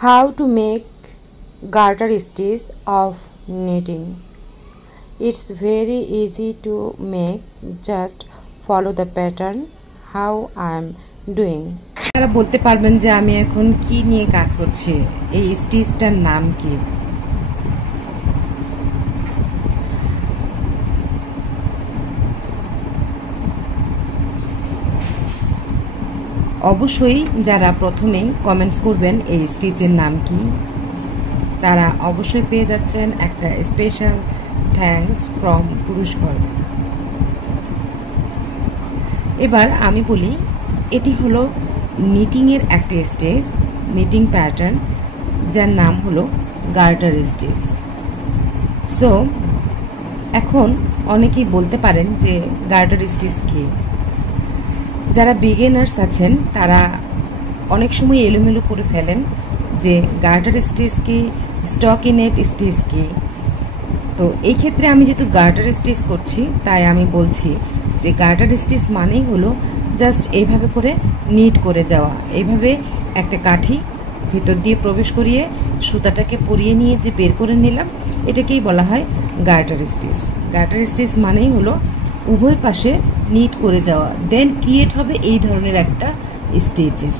How to make garter stitch of knitting. It's very easy to make, just follow the pattern how I'm doing. তারা বলতে পারবেন যে আমি এখন কি নিয়ে কাজ করছি, এই স্টিচটার নাম কি? অবশ্যই যারা প্রথমেই কমেন্টস করবেন এই স্টিচের নাম কি, তারা অবশ্যই পেয়ে যাচ্ছেন একটা স্পেশাল থ্যাঙ্কস ফ্রম পুরস্কার। এবার আমি বলি, এটি হলো নিটিংয়ের একটা স্টিচ, নিটিং প্যাটার্ন, যার নাম হলো গার্টার স্টিচ। সো এখন অনেকেই বলতে পারেন যে গার্টার স্টিচ কি। যারা বিগিনার্স আছেন তারা অনেক সময় এলোমেলো করে ফেলেন যে গার্টার স্টিচ কি, স্টকিনেট স্টিচ কি। তো এই ক্ষেত্রে আমি যেহেতু গার্টার স্টিচ করছি তাই আমি বলছি যে গার্টার স্টিচ মানেই হলো জাস্ট এইভাবে করে নিট করে যাওয়া, এইভাবে একটা কাঠি ভিতর দিয়ে প্রবেশ করিয়ে সুতাটাকে পরিয়ে নিয়ে যে বের করে নিলাম, এটাকেই বলা হয় গার্টার স্টিচ। গার্টার স্টিচ মানেই হলো উভয় পাশে নিট করে যাওয়া, দেন ক্রিয়েট হবে এই ধরনের একটা স্টিচের।